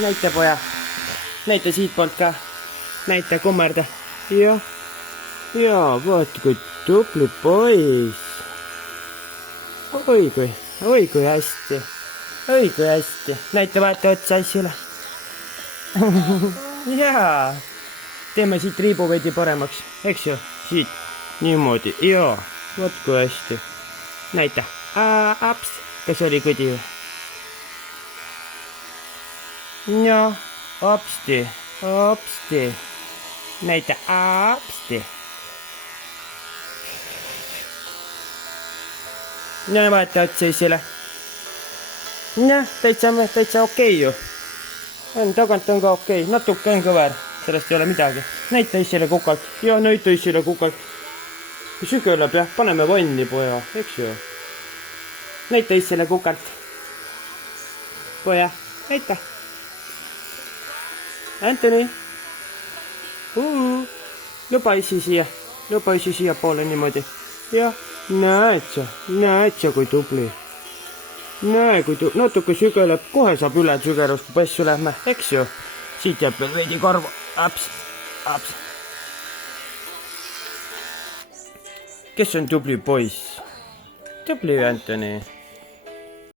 näita poja. Näita siitpoolt ka. Näita, kummerda. Jah. Jaa, vaata kui tubli poiss. Oi kui hästi. Oi kui hästi. Näita vaata otsa asjale. Jaa. Teeme siit riibu veidi paremaks. Eks ju? Siit. Niimoodi. Jaa. Vaat kui hästi. Näita. Aps. Kas oli kudi või? Jaa. Apsti. Apsti. Näita. Apsti. Ja vaata otsa isile. Jah, täitsa okei ju. Tagant on ka okei. Natuke on kõver. Sellest ei ole midagi. Näita isile kukalt. Ja näita isile kukalt. Sügeleb jah. Paneme vanni poja. Eks ju? Näita isile kukalt. Poja. Näita. Anthony. Luba isi siia. Luba isi siia poole niimoodi. Jah. Näed sa kui tubli. Näe kui tubli. Natuke sügeleb. Kohe saab üle sügelust, kui pessu lähme. Eks ju? Siit jääb veel veidi karvu. Aps. Kes on tubli poiss? Tubli Anthony.